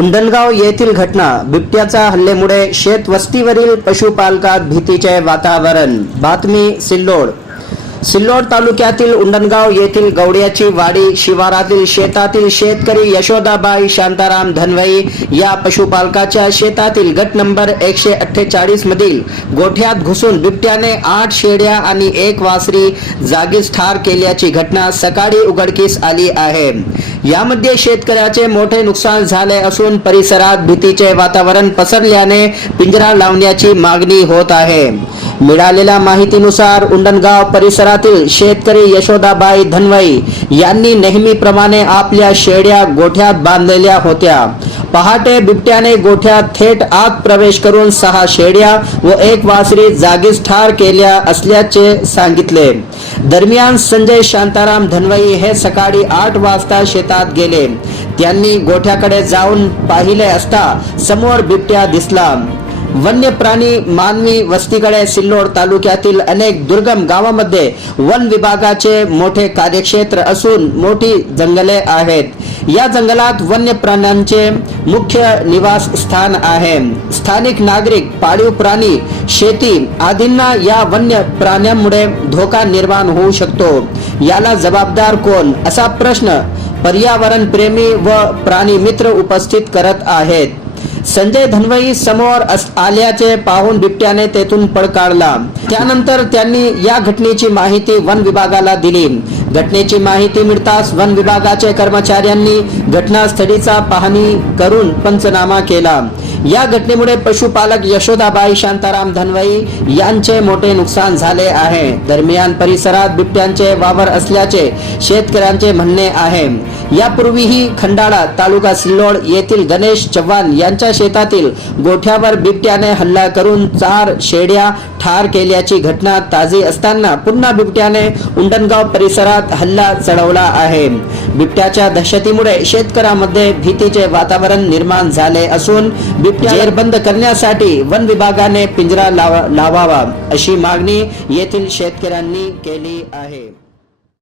कुंडलगाव येथील घटना बिबट्याचा हल्लेमुळे शेत वस्तीवरील पशुपालकात भीतीचे वातावरण. बातमी सिल्लोड. सिल्लोड तालुक्यातील उंडणगाव येथील गवड्याची वाडी शिवारातील शेतातील शेतकरी यशोदाबाई शांताराम धनवई या पशुपालकाच्या शेतातील गट नंबर एकशे अठ्ठेचाळीस मधील गोठ्यात घुसून बिबट्याने आठ शेड्या आणि एक वासरी जागीच ठार केल्याची घटना सकाळी उघडकीस आली आहे. यामध्ये शेतकऱ्याचे मोठे नुकसान झाले असून परिसरात भीतीचे वातावरण पसरल्याने पिंजरा लावण्याची मागणी होत आहे. मिळालेल्या माहितीनुसार उंडणगाव परिसरातील शेतकरी यशोदाबाई धनवई यांनी नेहमीप्रमाणे आपल्या शेड्या गोठ्यात बांधलेल्या होत्या. पहाटे बिबट्याने गोठ्यात थेट आत प्रवेश करून सहा शेड्या व एक वासरी जागीच ठार केल्या असल्याचे सांगितले. दरम्यान संजय शांताराम धनवई हे सकाळी आठ वाजता शेतात गेले. त्यांनी गोठ्याकडे जाऊन पाहिले असता समोर बिबट्या दिसला. वन्य प्राणी मानवी वस्तीकडे सिल्लोड तालुक्यातील अनेक दुर्गम गावामध्ये वन विभागाचे मोठे कार्यक्षेत्र असून मोठी जंगले आहेत. या जंगलात वन्य प्राण्यांचे मुख्य निवास स्थान आहे. स्थानिक नागरिक पाळीव प्राणी शेती आदींना या वन्य प्राण्यांमुळे धोका निर्माण होऊ शकतो. याला जबाबदार कोण? असा प्रश्न पर्यावरण प्रेमी व प्राणी मित्र उपस्थित करत आहेत. संजय धनवई समोर आल्याचे पाहून बिबट्याने तेथून पळ काढला. त्यानंतर त्यांनी या घटनेची माहिती वन विभागाला दिली. घटनेची माहिती मिळताच वन विभागाच्या कर्मचाऱ्यांनी घटनास्थळीचा पाहणी करून पंचनामा केला. या घटनेमुळे पशुपालक यशोदाबाई शांताराम धनवई यांचे मोठे नुकसान झाले आहे. दरम्यान परिसरात बिबट्यांचे वावर असल्याचे शेतकऱ्यांचे म्हणणे आहे. यापूर्वीही खंडाळा तालुका सिल्लोड येथील गणेश चव्हाण यांच्या शेतातील गोठ्यावर बिबट्याने हल्ला करून चार शेड्या ठार केल्याची घटना ताजी असताना पुन्हा बिबट्याने उंडणगाव परिसरात हल्ला चढवला आहे. बिबट्याच्या दहशतीमुळे शेतकऱ्यांमध्ये भीतीचे वातावरण निर्माण झाले असून बिबट्या करण्यासाठी वन विभागाने पिंजरा लावा- लावावा अशी मागणी येथील शेतकऱ्यांनी केली आहे.